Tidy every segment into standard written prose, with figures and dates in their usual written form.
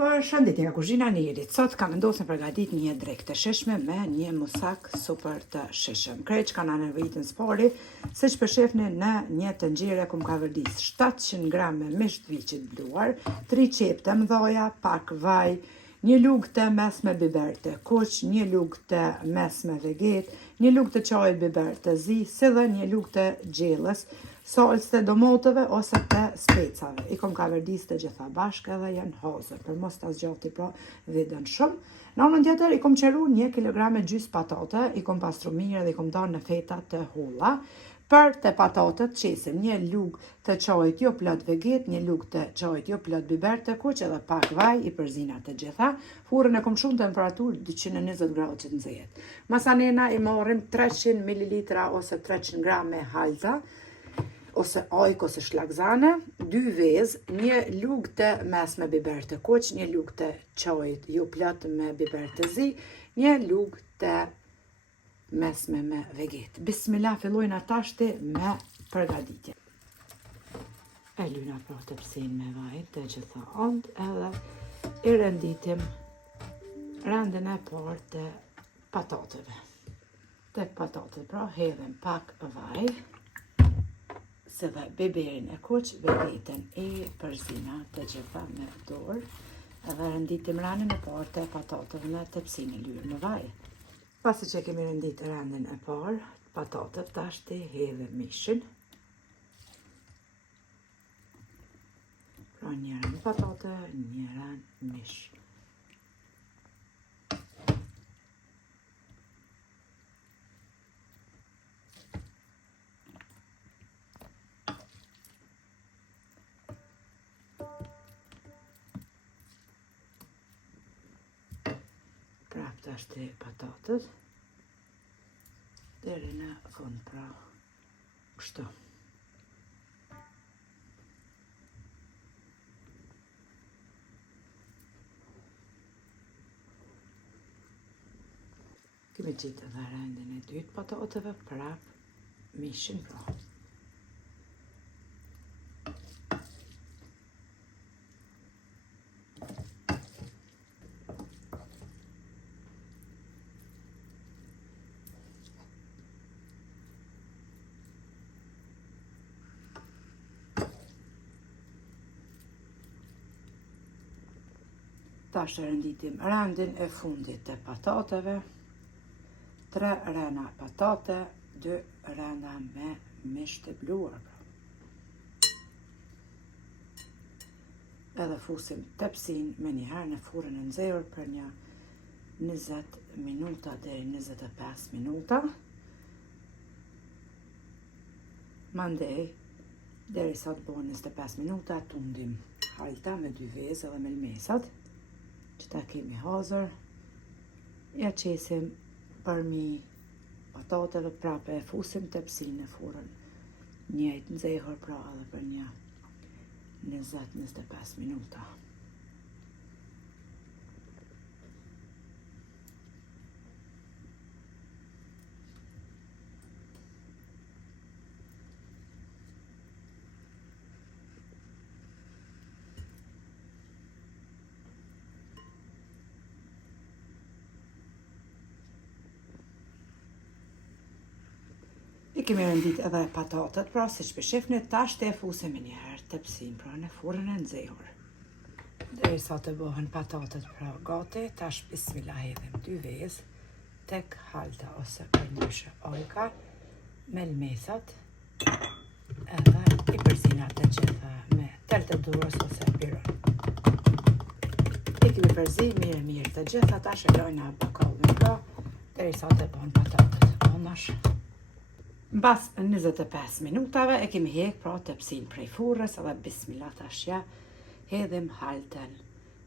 Për shëndetje nga kuzhina e Nirit, sot kam vendosur të përgatit një drekë të shishme me një musak super të shishëm. Krejt që kanë nevojitën spori, siç po shihni në një tenxhere ku ka vërdis 700 gram me mish të viçit bluar, 3 qep të mëdha, pak vaj, një lugë të mesme biber të kuq, një lugë të mesme veget, një lugë të çajit biber të zi, si dhe një lugë të gjellës, salcë të domoteve ose të specave. I kom ka verdis të gjitha bashkë edhe janë hazër, për mos të zgjati pra vidën shumë. Në anën tjetër i kom qeru 1 kg gjys patate, i kom pastru mirë dhe i kom darë në feta të holla. Për të patatet qesim një lugë të çajit jo plot veget, një lugë të çajit jo plot biber të kuq edhe pak vaj i përzina të gjitha. Furrën e kom shumë temperaturë 220 gradë që të nxehet. Masanena i marrim 300 ml ose 300 gram me halta, ose ajk ose shlagzane, 2 vezë, një lugë të mesme biber të kuq, një lugë të çajit jo plot me biber të zi, një lugë të mesme me veget. Bismillah, fillojna tashti me përgatitje. E lyna pra tepsin me vaj të gjitha ant edhe i renditim rendin e parë të patateve. Tek patatet pra hedhem pak vaj, se dhe biberin e kuq, vegetën i përzina të gjitha me dorë, edhe renditim rendin e parë të patateve në tepsin e lyrë në vaj. Pasi që kemi rendit rendin e parë, patatet, tashti hedhem mishin. Pra një rend patate, një rend mish. Prap tashti patatet deri në fund, pra kështu. Kemi qitë edhe rendin e dytë patateve, prap mishin pra. Tash renditim rendin e fundit të patateve, 3 rena patate, 2 rena me mish të bluar. Edhe fusim tepsin me njëherë në furrën e nxehur për një 20 minuta deri 25 minuta. Mandej, deri sa të bëhen 25 minuta, tundim halta me 2 vezë edhe melmesat, që ta kemi hazër, ja qesim përmi patateve, prape e fusim tepsin në furrën njëjtë nxehur pra edhe për një 20-25 minuta. I kemi rendit edhe patatet, pra si që pëshifni, tash të e fusim e njëherë tepsin, pra në furrën e nxehur. Deri sa të bëhen patatet pra gati, tash bismillah hedhim 2 vezë, tek halta ose përndryshe ajka, melmesat, edhe i përzinat të gjitha me tel të durës ose biron. I kemi përzi mirë të gjitha, tash e lojna bakallin pra, deri sa të bëhen patatet. Onash. Mbas 25 minutave e kemi hek pra tepsin prej furrës edhe bismillah tashja hedhim halten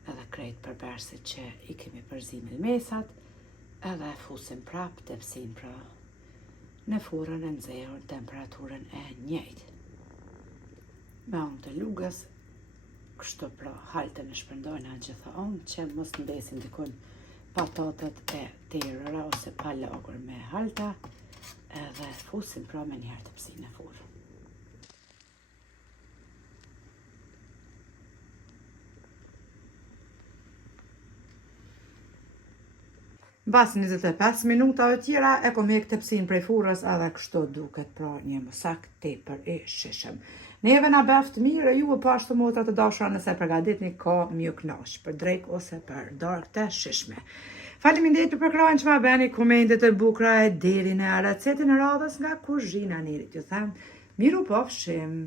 edhe krejt përbersit që i kemi përzi melmesat edhe fusim prap tepsin pra në furrën e nxehur temperaturën e njëjtë. Me anë të lugës, kështu pra halten e shpërndojna gjitha anë që mos ndesin dikun patatet e terëra ose pa lagur me halta, edhe fusim pra me njëherë tepsin në furrë. Mbas 25 minuta të tjera e kom hek tepsin prej furrës edhe kështu duket pra një mosak tepër i shishëm. Neve na beft mirë, ju e pashtu motra të dashura nëse përgatitni ka mju knash për drejk ose për darkë të shishme. Faleminderit për krajnë që ma beni komentet e bukra e deri në recetën e radhës nga kuzhina Nerit. Ju them, miru pafshim!